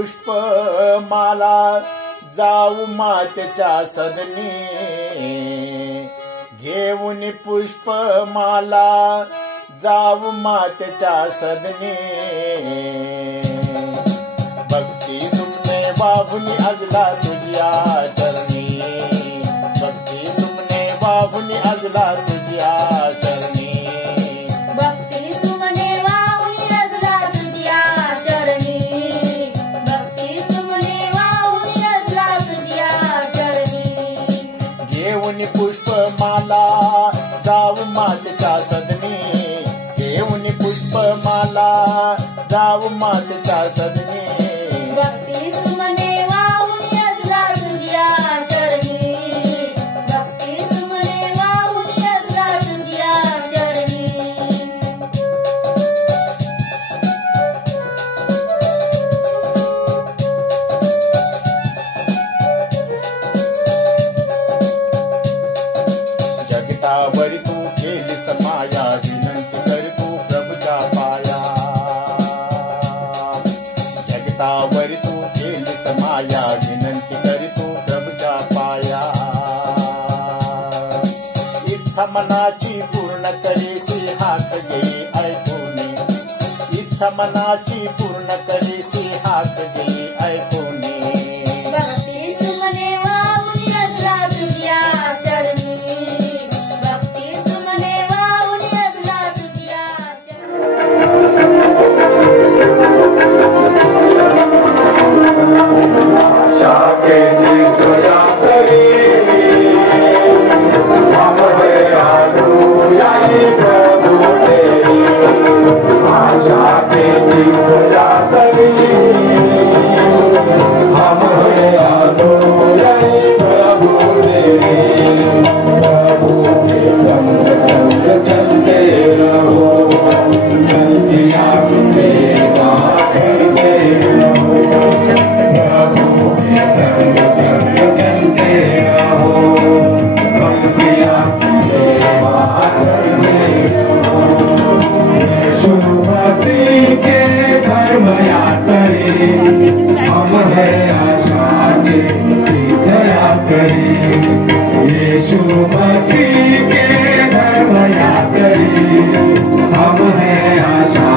पुष्प माला जाऊ मातेच्या सदनी घेऊन पुष्प माला जाऊ मातेच्या सदनी भक्ती सुमने वाहुनी अजला तुझ्या चरणी भक्ती सुमने वाहुनी अजला तुझ्या चरणी भक्ती सुमने वाहुनी अजला तुझ्या चरणी भक्ती सुमने वाहुनी अजला तुझ्या चरणी घेऊन पुष्प माला जाऊ मातेच्या सदनी घेऊन पुष्प माला जाऊ मातेच्या सदनी भक्ती सुमने वाहुनी अजला तुझ्या चरणी भक्ती सुमने वाहुनी अजला तुझ्या चरणी जगतावरी तू केलीस माया विनंती कर तू प्रभुच्या पाया जगतावरी तू केलीस माया विनंती कर तू प्रभुच्या पाया इच्छा मनाची पूर्ण करीसी हात घेई ऐकून इच्छा मनाची पूर्ण करीसी हात घेई ऐकून भक्ती सुमने वाहुनी अजला तुझ्या चरणी भक्ती सुमने वाहुनी अजला तुझ्या यीशु मसीह के धर्म यात्री हम हैं आशा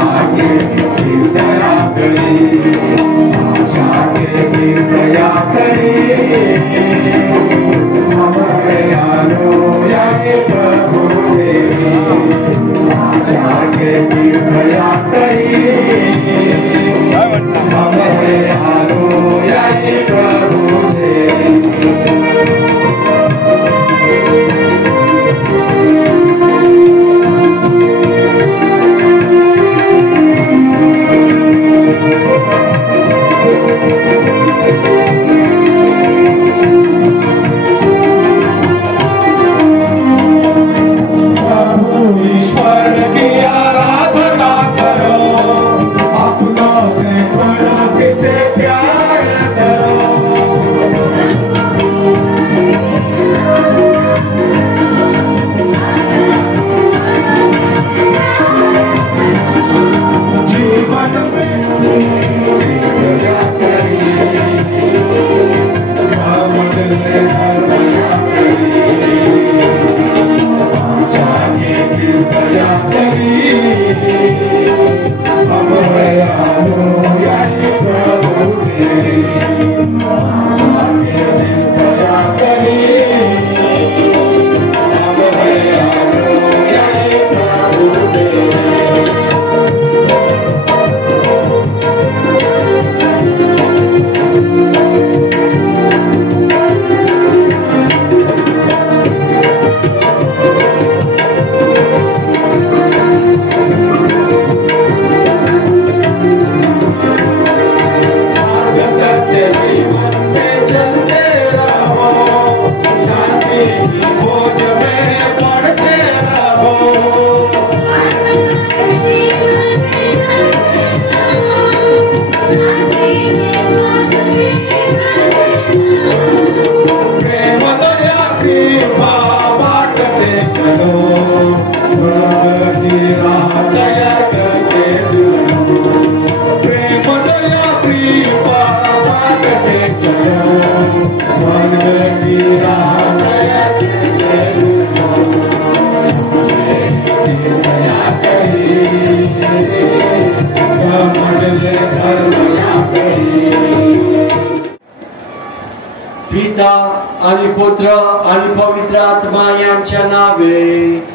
आणि पुत्र आणि पवित्र आत्मा यांच्या नावे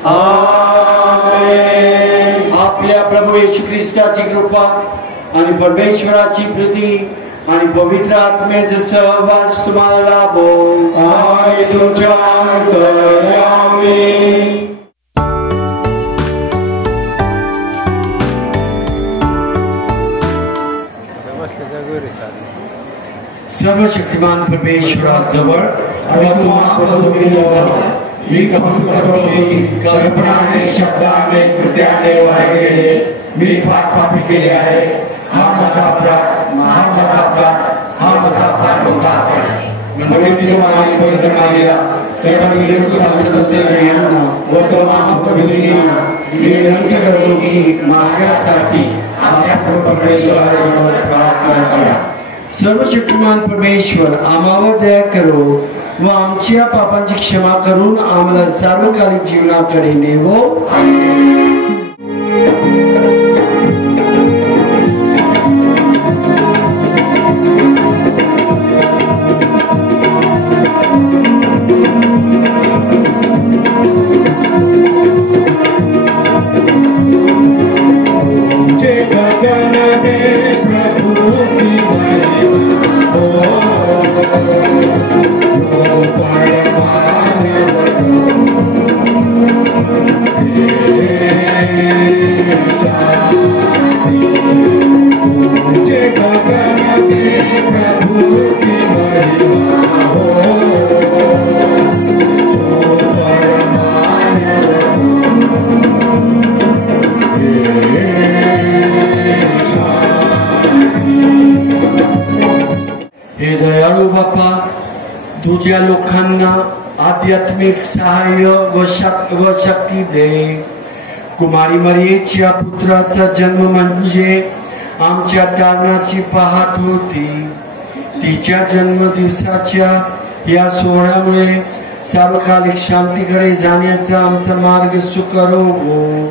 आमेन. आपल्या प्रभू येशू ख्रिस्ताची कृपा आणि परमेश्वराची प्रीती आणि पवित्र आत्म्याचा सहवास तुम्हाला लाभो आणि तुमच्या अंतर्यामी. सर्वशक्तिमान परमेश्वराजवळ आणि तुम्हा प्रभूजवळ मी कबूल करतो की कल्पनाने शब्दाने कृत्याने वाईट केले, मी पापी केले आहे. हा माझा अपराध, हा माझा अपराध, हा माझा अपराध, मोठा अपराध. म्हणजे मी तुम्हाला पवित्र मागेला सर्व सदस्यांना व तुम्हा मी विनंती करतो की माझ्यासाठी आपल्या परमेश्वराजवळ प्रार्थना करा. सर्वशक्तिमान परमेश्वर आम्हावर दया करो व आमच्या पापांची क्षमा करून आम्हाला सार्वकालिक जीवनाकडे नेवो. हे दयाळू बापा, तुझ्या लोकांना आध्यात्मिक सहाय्य व शक्ती दे. कुमारी मरियेच्या पुत्राचा जन्म म्हणजे आमच्या तारणाची पहाट होती. तिच्या जन्मदिवसाच्या या सोहळ्यामुळे सार्वकालिक शांतीकडे जाण्याचा आमचा मार्ग सुकर हो.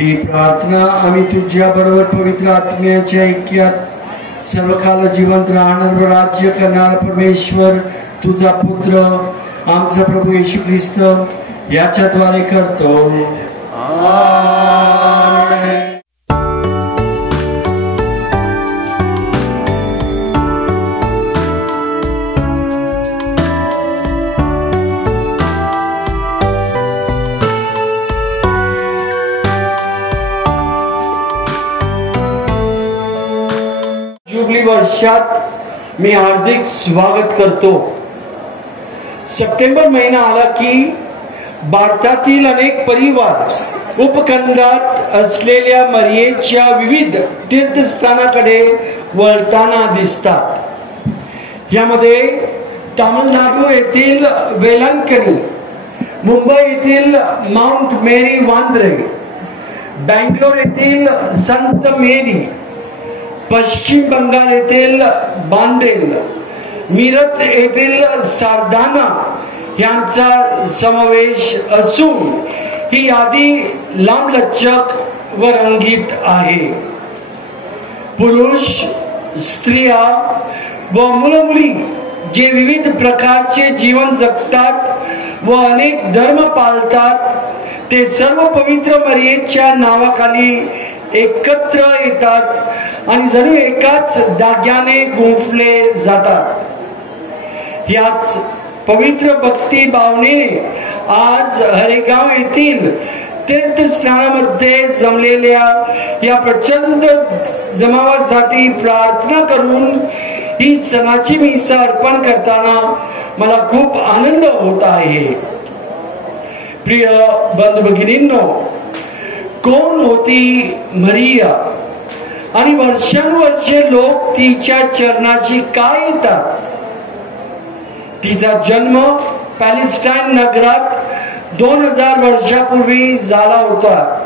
ही प्रार्थना आम्ही तुझ्या बरोबर पवित्र आत्म्याच्या ऐक्यात सर्वकाल जिवंत राहणार व राज्य करणार परमेश्वर तुझा पुत्र आमचा प्रभू येशू ख्रिस्त याच्याद्वारे करतो. आमेन. जुबली वर्षात मी हार्दिक स्वागत करतो. सप्टेंबर महिना आला की भारतातील अनेक परिवार उपखंडात असलेल्या मरियेच्या विविध तीर्थस्थानाकडे वळताना दिसतात. यामध्ये तामिळनाडू येथील वेलंकणी, मुंबई येथील माउंट मेरी वांद्रे, बँगलोर येथील संत मेरी, पश्चिम बंगाल येथील बांदेल, मीरत येथील सारदाना यांचा समावेश असून ही यादी लांबलचक व रंगीत आहे. पुरुष, स्त्रिया व मुलं-मुली जे विविध प्रकारचे जीवन जगतात व अनेक धर्म पाळतात ते सर्व पवित्र मरियेच्या नावाखाली एकत्र येतात आणि जणू एकाच धाग्याने गुंफले जातात. याच पवित्र भक्ती भावनेने आज हरेगाव येथील तीर्थस्थानामध्ये जमलेल्या या प्रचंड जमावासाठी प्रार्थना करून ही सणाची मिसा अर्पण करताना मला खूप आनंद होत आहे. प्रिय बंधू भगिनींनो, कोण होती मरिया आणि वर्षानुवर्षे लोक तिच्या चरणाशी काय येतात? तिचा जन्म पॅलेस्टाईन नगरात 2000 वर्षापूर्वी झाला होता.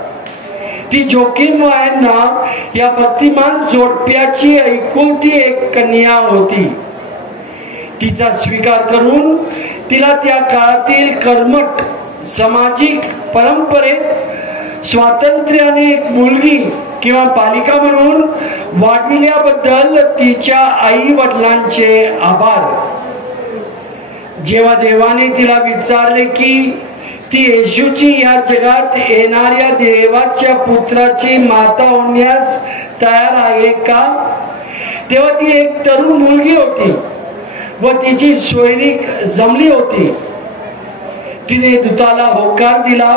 ती जोखीम यांना या भक्तिमान जोडप्याची एकुलती एक कन्या होती. तिचा स्वीकार करून तिला त्या काळातील कर्मठ सामाजिक परंपरेत स्वातंत्र्याने एक मुलगी किंवा बालिका म्हणून वाढविल्याबद्दल तिच्या आई वडिलांचे आभार. जेव्हा देवाने तिला विचारले की ती येशूची या जगात येणाऱ्या देवाच्या पुत्राची माता होण्यास तयार आहे का, तेव्हा ती एक तरुण मुलगी होती व तिची सोयरीक जमली होती. तिने दूताला होकार दिला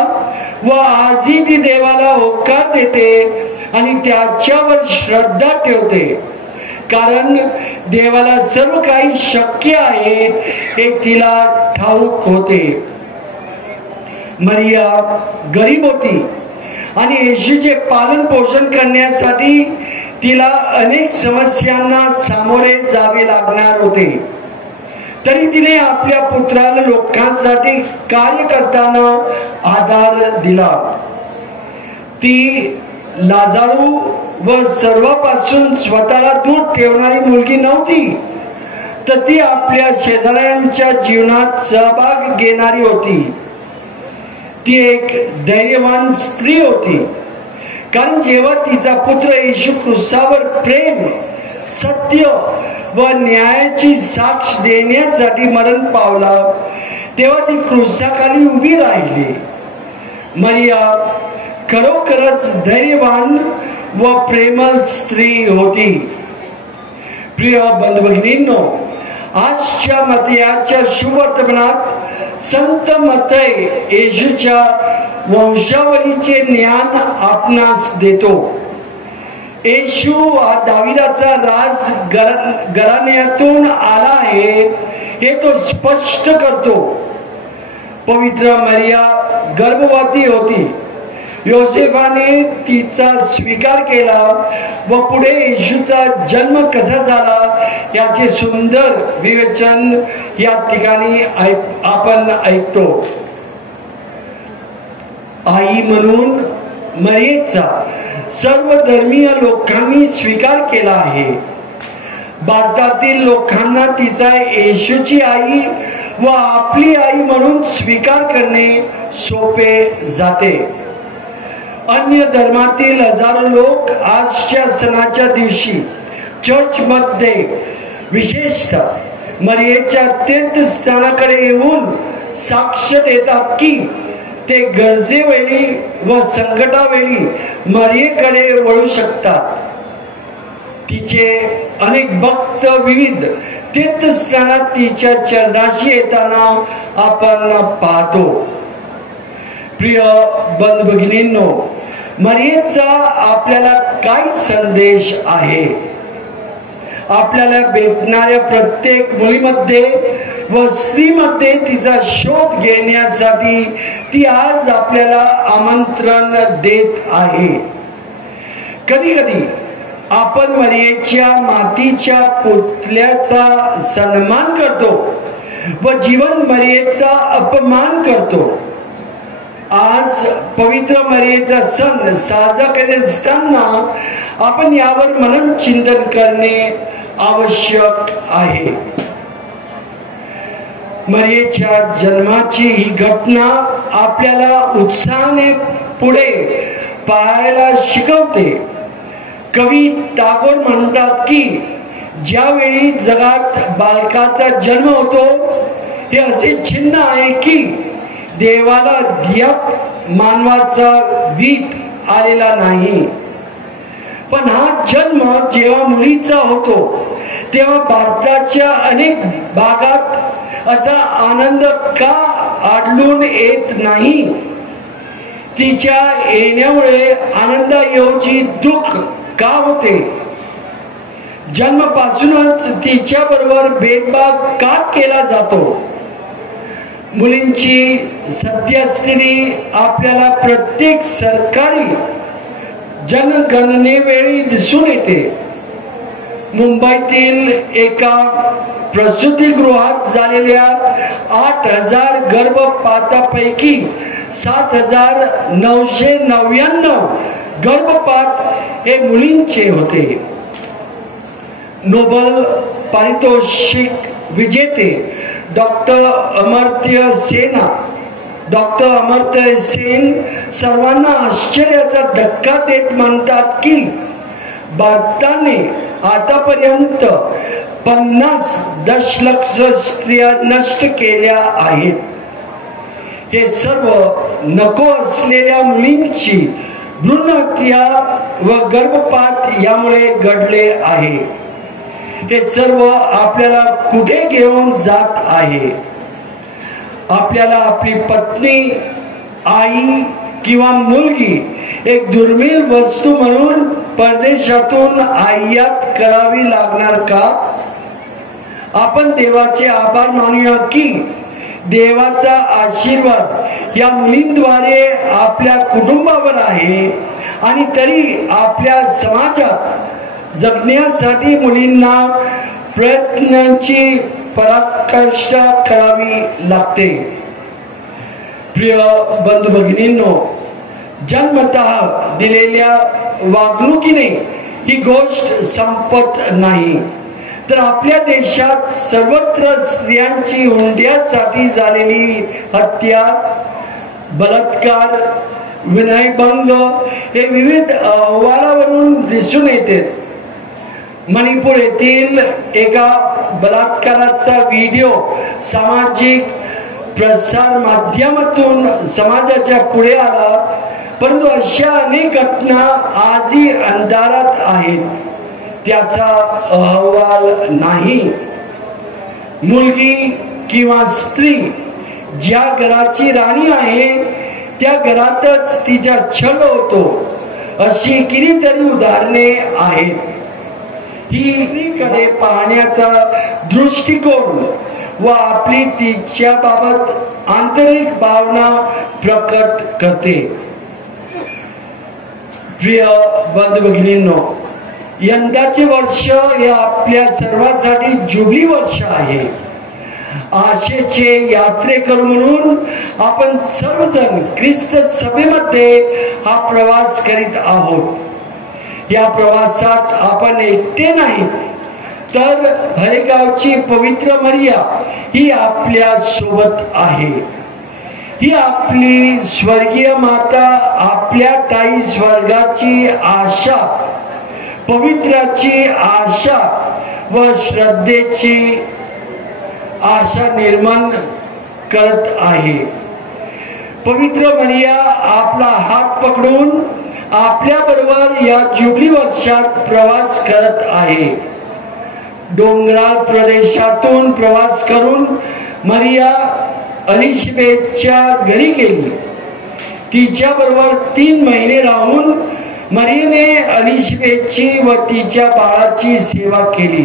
व आजही ती देवाला होकार देते आणि त्याच्यावर श्रद्धा ठेवते, कारण देवाला सर्व काही शक्य आहे हे तिला ठाऊक होते. मरिया गरीब होती आणि येशूचे पालन पोषण करण्यासाठी तिला अनेक समस्यांना सामोरे जावे लागणार होते. तरी तिने आपल्या पुत्राला लोकांसाठी कार्य करताना आधार दिला. ती लाजाळू व सर्वांपासून स्वतःला दूर ठेवणारी मुलगी नव्हती, तर ती आपल्या शेजाऱ्यांच्या जीवनात सहभाग घेणारी होती. ती एक धैर्यवान स्त्री होती, कारण जेव्हा तिचा पुत्र येशू क्रूसावर प्रेम, सत्य व न्यायाची साक्ष देण्यासाठी मरण पावला, तेव्हा ती क्रूसाखाली उभी राहिली. मरिया खरोखरच धैर्यवान व प्रेमळ स्त्री होती. प्रिय बंधू भगिनींनो, आजच्या मत्तयाच्या शुभवर्तमानात संत मत्तय येशूच्या वंशावळीचे ज्ञान आपणास देतो. येशू हा दाविदाचा राज घराण्यातून आला आहे हे तो स्पष्ट करतो. पवित्र मरिया गर्भवती होती. योसेफाने तिचा स्वीकार केला व पुढे येशूचा जन्म कसा झाला याचे सुंदर विवेचन या ठिकाणी आपण ऐकतो. आई म्हणून मरियेचा सर्व धर्मीय लोकांनी स्वीकार केला आहे. भारतातील लोकांना तिचा येशूची आई व आपली आई म्हणून स्वीकार करणे सोपे जाते. अन्य धर्मातील हजारो लोक आजच्या सणाच्या दिवशी चर्चमध्ये विशेषतः मरियेच्या तीर्थस्थानाकडे येऊन साक्ष देतात की ते गरजेवेळी व संकटावेळी मरियेकडे वळू शकतात. तिचे अनेक भक्त विविध तीर्थस्थानात तिच्या चरणाशी येताना आपण पाहतो. प्रिय बंधू भगिनींनो, मरियेचा आपल्याला काय संदेश आहे? आपल्याला भेटणाऱ्या प्रत्येक मुलीमध्ये व स्त्रीमध्ये तिचा शोध घेण्यासाठी ती आज आपल्याला आमंत्रण देत आहे. कधी कधी आपण मरियेच्या मातीच्या पुतळ्याचा सन्मान करतो व जीवन मरियेचा अपमान करतो. आज पवित्र मरियेचा सण साजरा करत असताना आपण यावर मनन चिंतन करणे आवश्यक आहे. मरियेच्या जन्माची ही घटना आपल्याला उत्साहाने पुढे पाहायला शिकवते. कवी टागोर म्हणतात की ज्यावेळी जगात बालकाचा जन्म होतो हे असे चिन्ह आहे की देवाला अद्याप मानवाचा वीट आलेला नाही. पण हा जन्म जेव्हा मुलीचा होतो तेव्हा भारताच्या अनेक भागात असा आनंद का आढळून येत नाही? तिच्या येण्यामुळे आनंदाऐवजी दुःख का होते? जन्मापासूनच तिच्या बरोबर भेदभाव का केला जातो? मुलींची सद्यस्थिती आपल्याला प्रत्येक सरकारी जनगणनेवेळी दिसून येते. मुंबईतील एका प्रसूतिगृहात झालेल्या 8,000 गर्भपातापैकी 7,999 गर्भपात हे मुलींचे होते. नोबेल पारितोषिक विजेते डॉक्टर अमर्त्य सेन सर्वांना आश्चर्याचा धक्का देत म्हणतात की भारताने आतापर्यंत 50 दशलक्ष स्त्रिया नष्ट केल्या आहेत. हे सर्व नको असलेल्या मुलींची भ्रूणहत्या व गर्भपात यामुळे घडले आहे. हे सर्व आपल्याला कुठे घेऊन जात आहे? आपल्याला आपली पत्नी, आई किंवा मुलगी एक दुर्मिळ वस्तू म्हणून परदेशातून आयात करावी लागणार का? आपण देवाचे आभार मानूया की देवाचा आशीर्वाद या मुलींद्वारे आपल्या कुटुंबावर आहे आणि तरी आपल्या समाजात जगण्यासाठी मुलींना प्रयत्नांची पराकाष्ठा करावी लागते. प्रिय बंधू भगिनींनो, जन्मतः दिलेल्या वागणुकीने ही गोष्ट संपत नाही, तर आपल्या देशात सर्वत्र स्त्रियांची हुंड्यासाठी झालेली हत्या, बलात्कार, विनयभंग हे विविध अहवालावरून दिसून येते. मणिपूर येथील एका बलात्काराचा व्हिडिओ सामाजिक प्रसार माध्यमातून समाजाच्या पुढे आला, परंतु अशा अनेक घटना आजही अंधारात आहेत, त्याचा अहवाल नाही. मुलगी किंवा स्त्री ज्या घराची राणी आहे त्या घरातच तिचा छळ होतो, अशी कितीतरी उदाहरणे आहेत. ही कडे पाहण्याचा दृष्टिकोन व आपली तिच्या बाबत आंतरिक भावना प्रकट करते. प्रिय बंधू भगिनींनो, यंदाचे वर्ष हे आपल्या सर्वांसाठी जुबली वर्ष आहे. आशेचे यात्रेकरू म्हणून आपण सर्वजण ख्रिस्त सभेमध्ये हा प्रवास करीत आहोत. या प्रवासात आपण एकटे नाही, तर हरेगावची पवित्र मरिया ही आपल्या सोबत आहे. ही आपली स्वर्गीय माता आपल्या ताई स्वर्गाची आशा, पवित्राची आशा व श्रद्धेची आशा निर्माण करत आहे. पवित्र मरिया आपला हात पकडून आपल्या बरोबर या जुबली वर्षात प्रवास करत आहे. डोंगराळ प्रदेशातून प्रवास करून मरिया एलिझाबेथच्या घरी गेली. तिच्या बरोबर 3 महिने राहून मरियेने एलिझाबेथची व तिच्या बाळाची सेवा केली.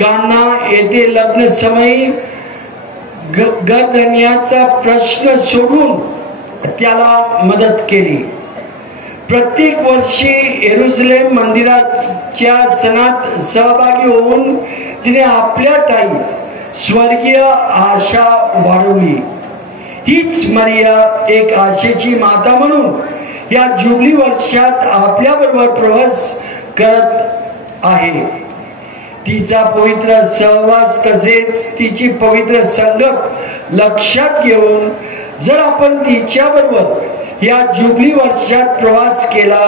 काना येथे लग्न समयी गर्भधारणेचा प्रश्न सोडून त्याला मदत केली. प्रत्येक वर्षी येरुशलेम मंदिराच्या सणात सहभागी होऊन तिने आपल्या ताई स्वर्गीय आशा वाढवली. हीच मरिया एक आशेची माता म्हणून या जुबली वर्षात आपल्या बरोबर प्रवास करत आहे. तिचा पवित्र सहवास तसेच तिची पवित्र संगत लक्षात घेऊन जर आपण तिच्या बरोबर या जुबली वर्षात प्रवास केला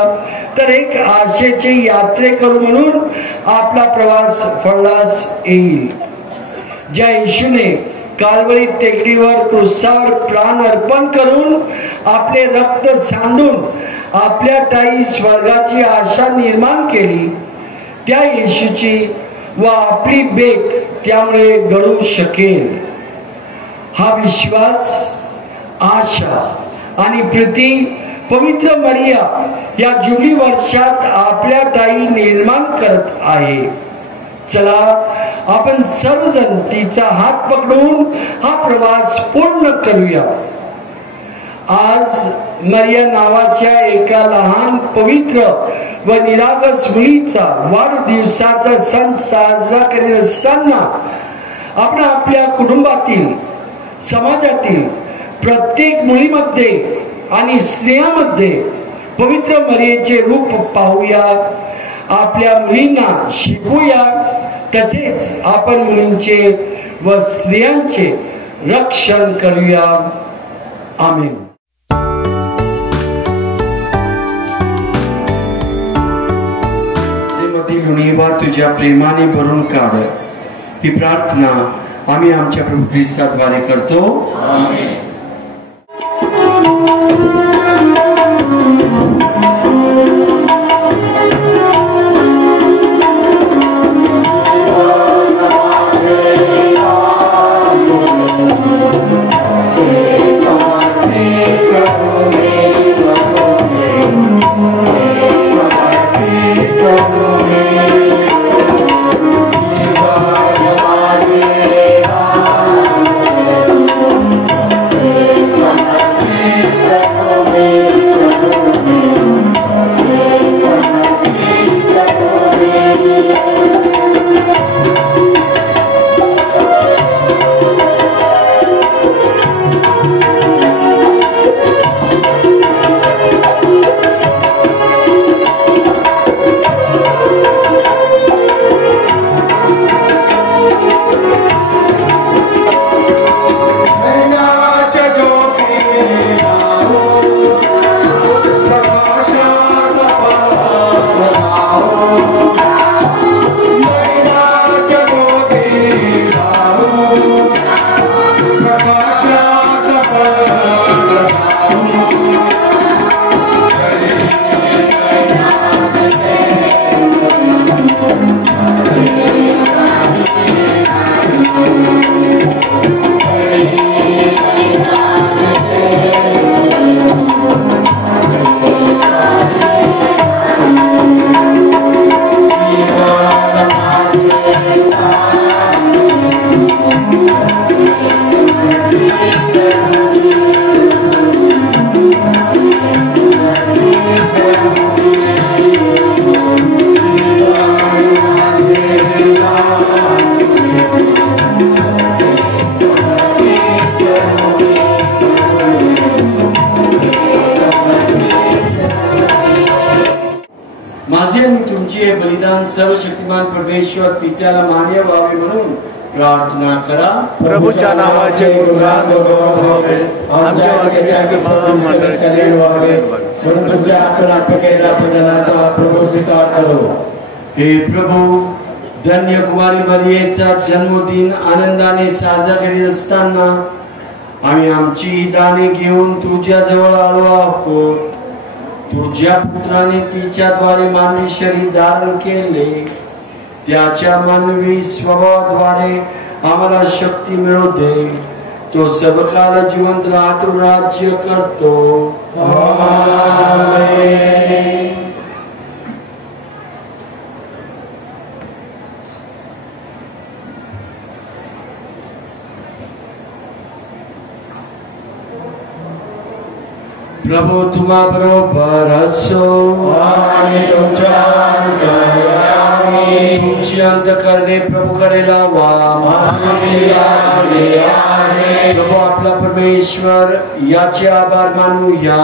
तर एक आशेचे यात्रेकरू म्हणून आपला प्रवास फळास येईल. ज्या येशूने कालवरी टेकडीवर क्रूसावर प्राण अर्पण करून आपले रक्त सांडून आपल्या ताई स्वर्गाची आशा निर्माण केली, त्या येशूची व आपली भेट त्यामुळे घडू शकेल. हा विश्वास, आशा आणि प्रीती पवित्र मरिया या जुबली वर्षात आपल्या ताई निर्माण करत आहे. चला आपण सर्वजण तिचा हात पकडून हा प्रवास पूर्ण करूया. आज मरिया नावाच्या एका लहान पवित्र व निरागस मुलीचा वाढदिवसाचा सण साजरा करीत असताना आपण आपल्या कुटुंबातील, समाजातील प्रत्येक मुलीमध्ये आणि स्त्रियांमध्ये पवित्र मरियेचे रूप पाहूया, आपल्या मुलींना शिकवूया, तसेच आपण मुलींचे व स्त्रियांचे रक्षण करूया. आमेन. श्रीमती उणीवा तुझ्या प्रेमाने भरून काढ. ही प्रार्थना आम्ही आमच्या प्रभू ख्रिस्ताद्वारे करतो. आमेन. सर्वशक्तिमान परमेश्वर पित्याला मान्य व्हावे म्हणून प्रार्थना करा. प्रभूच्या नावाचे गुणगान व्हावे, आमच्या वाक्याचे महामंडळाचे व्हावे, म्हणून तुझ्या आपला केला बदलाचा प्रभू स्वीकार करो. हे प्रभू, धन्य कुमारी मरियेचा जन्मदिन आनंदाने साजरा करीत असताना आम्ही आमची ही दाने घेऊन तुझ्या जवळ आलो आहोत. तुझ्या पुत्राने तिच्याद्वारे मानवी शरीर धारण केले, त्याच्या मानवी स्वभावाद्वारे आम्हाला शक्ती मिळू दे. तो सर्वकाळ जिवंत राहतो, राज्य करतो. प्रभू तुम्हा बरोबर असो. तुमची अंतःकरणे प्रभूकडे लावा. प्रभू आपला परमेश्वर याचे आभार मानूया.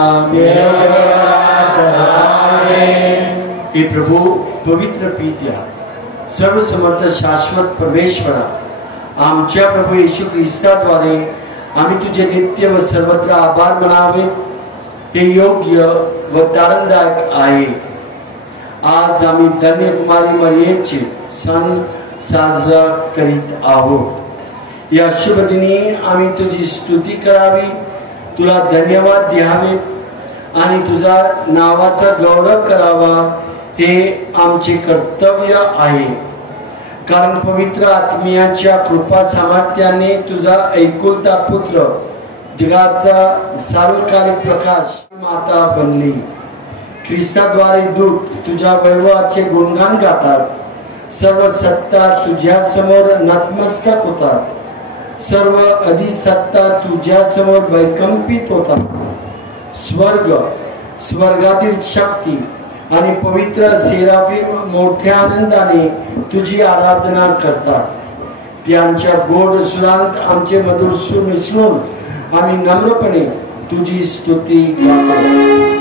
हे प्रभू, पवित्र पित्या, सर्वसमर्थ शाश्वत परमेश्वरा, आमच्या प्रभू येशू ख्रिस्ताद्वारे आम्ही तुझे नित्य व सर्वत्र आभार मानावे हे योग्य व तारणदायक आहे. आज आम्ही धन्य कुमारी मरियेचे सण साजरा करीत आहोत. या शुभ दिनी आम्ही तुझी स्तुती करावी, तुला धन्यवाद द्यावे आणि तुझा नावाचा गौरव करावा हे आमचे कर्तव्य आहे. कारण पवित्र आत्म्याच्या कृपा सामर्थ्याने तुझा ऐकुलता पुत्र जगाचा सार्वकालिक प्रकाश माता बनली. ख्रिस्ताद्वारे दूत तुझ्या वैभवाचे गुणगान गातात. सर्व सत्ता तुझ्या समोर नतमस्तक होतात. सर्व अधिसत्ता तुझ्या समोर वैकंपित होतात. स्वर्ग, स्वर्गातील शक्ती आणि पवित्र सेराफिम मोठ्या आनंदाने तुझी आराधना करतात. त्यांच्या गोड सुरांत आमचे मधुर सूर मिसळून आम्ही नम्रपणे तुझी स्तुती गातो.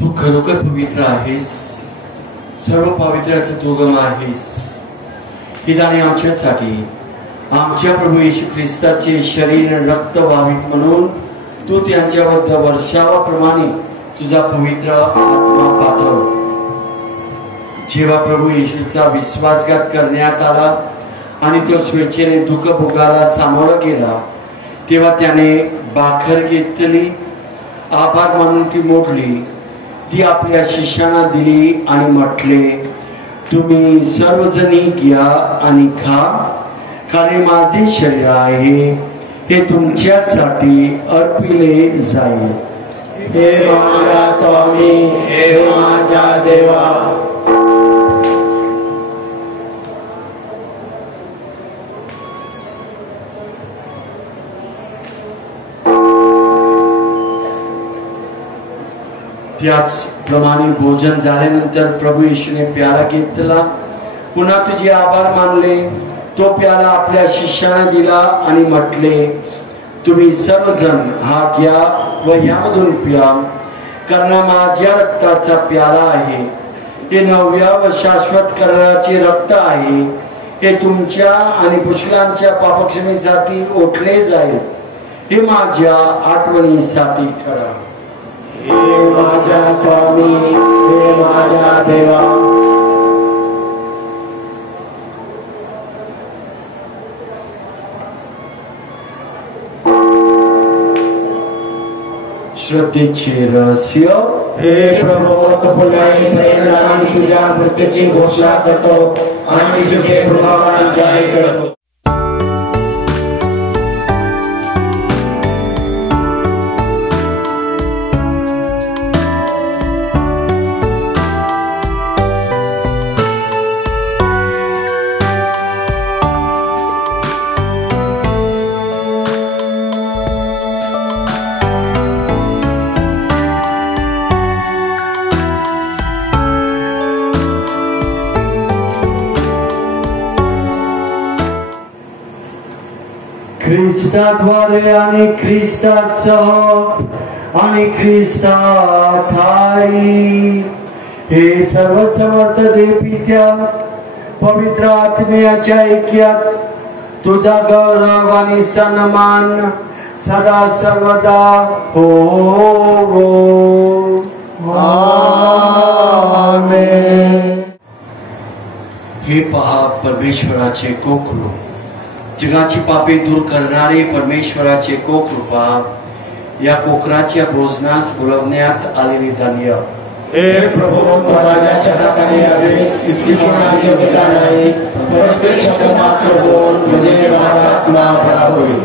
तू खरोखर पवित्र आहेस, सर्व पवित्राचं तू गम आहेस. हिदाने आमच्यासाठी आमच्या प्रभू येशू ख्रिस्ताचे शरीर रक्त व्हावीत म्हणून तू त्यांच्याबद्दल वर्षावाप्रमाणे तुझा पवित्र आत्मा पाठव. जेव्हा प्रभू येशूचा विश्वासघात करण्यात आला आणि तो स्वेच्छेने दुःख भोगाला सामोरा गेला, तेव्हा त्याने भाकर घेतली, आभार मानून ती मोडली, ती आपल्या शिष्यांना दिली आणि म्हटले, तुम्ही सर्वजणी घ्या आणि खा, कारण माझे शरीर आहे, हे तुमच्यासाठी अर्पिले जाईल. हे माझा स्वामी, हे माझा देवा. त्याचप्रमाणे भोजन झाल्यानंतर प्रभू येशूने प्याला घेतला, पुन्हा तुझे आभार मानले, तो प्याला आपल्या शिष्यांना दिला आणि म्हटले, तुम्ही सर्वजण हा घ्या व यामधून प्या, कारण माझ्या रक्ताचा प्याला आहे, हे नव्या व शाश्वत करण्याचे रक्त आहे, हे तुमच्या आणि पुष्कळांच्या पापक्षमेसाठी ओतले जाईल. हे माझ्या आठवणीसाठी करा. हे माझा स्वामी, हे माझा देवा. श्रद्धेचे रहस्य. हे प्रभू, तो पुन्हा प्रेरणाने तुझ्या मृत्यूची घोषणा करतो आणि तुझे प्रभावान जाहीर करतो. ख्रिस्ताद्वारे आणि ख्रिस्तासह आणि ख्रिस्तात ठाई हे सर्व समर्थ देव पित्या पवित्र आत्म्याच्या ऐक्यात तुझा गौरव आणि सन्मान सदा सर्वदा हो. आमेन. हे पहा परमेश्वराचे कोकरू, जगाची पापे दूर करणारे परमेश्वराचे कोकरूपा, या कोकराच्या भोजनास बोलवण्यात आलेले धन्य. हे प्रभू, माझ्या हाताने आवेस इतकी कोणाची योग्यता नाही, परंतु एक शब्द मात्र बोल, म्हणजे माझा आत्मा बरा होईल.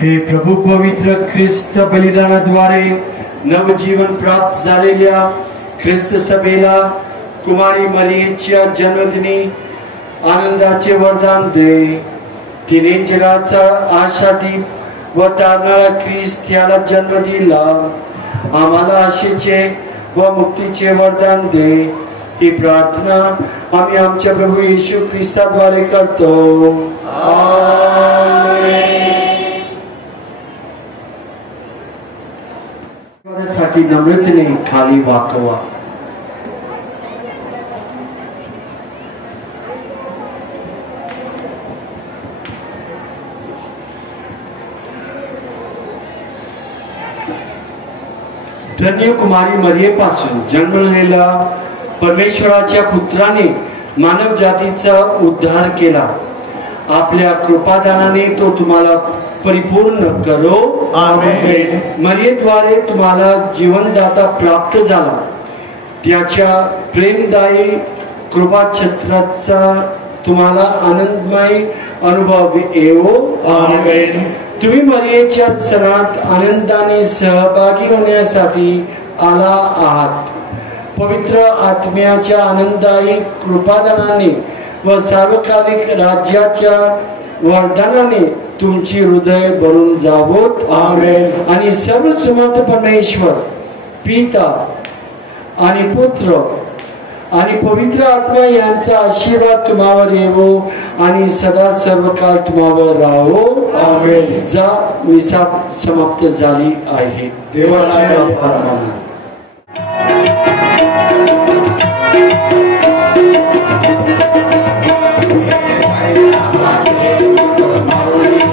हे प्रभू, पवित्र ख्रिस्त बलिदानाद्वारे नवजीवन प्राप्त झालेल्या ख्रिस्त सभेला कुमारी मरियेच्या जन्मदिनी आनंदाचे वरदान दे. तिने जगाचा आशादीप व तारणारा ख्रिस्त याला जन्म दिला. आम्हाला आशेचे व मुक्तीचे वरदान दे. ही प्रार्थना आम्ही आमच्या प्रभू येशू ख्रिस्ताद्वारे करतो. आमेन. साठी नम्रतेने खाली वाकवा. धन्य कुमारी मरियेपासून जन्मलेला परमेश्वराच्या पुत्राने मानव जातीचा उद्धार केला. आपल्या कृपादानाने तो तुम्हाला परिपूर्ण करो. आमेन. मरियेद्वारे तुम्हाला जीवनदाता प्राप्त झाला. त्याच्या प्रेमदायी कृपाछत्राचा तुम्हाला आनंदमय अनुभव येवो. आमेन. तुम्ही मरियेच्या सणात आनंदाने सहभागी होण्यासाठी आला आहात. पवित्र आत्म्याच्या आनंदायी कृपादानाने व सार्वकालिक राज्याच्या वरदानाने तुमची हृदय भरून जावोत. आमेन. आणि सर्वसमर्थ परमेश्वर पिता आणि पुत्र आणि पवित्र आत्मा यांचा आशीर्वाद तुम्हावर येवो आणि सदा सर्वकाळ तुम्हावर राहो. आमेन. जा मिसा समाप्त झाली आहे. देवाचे आभार. Thank you.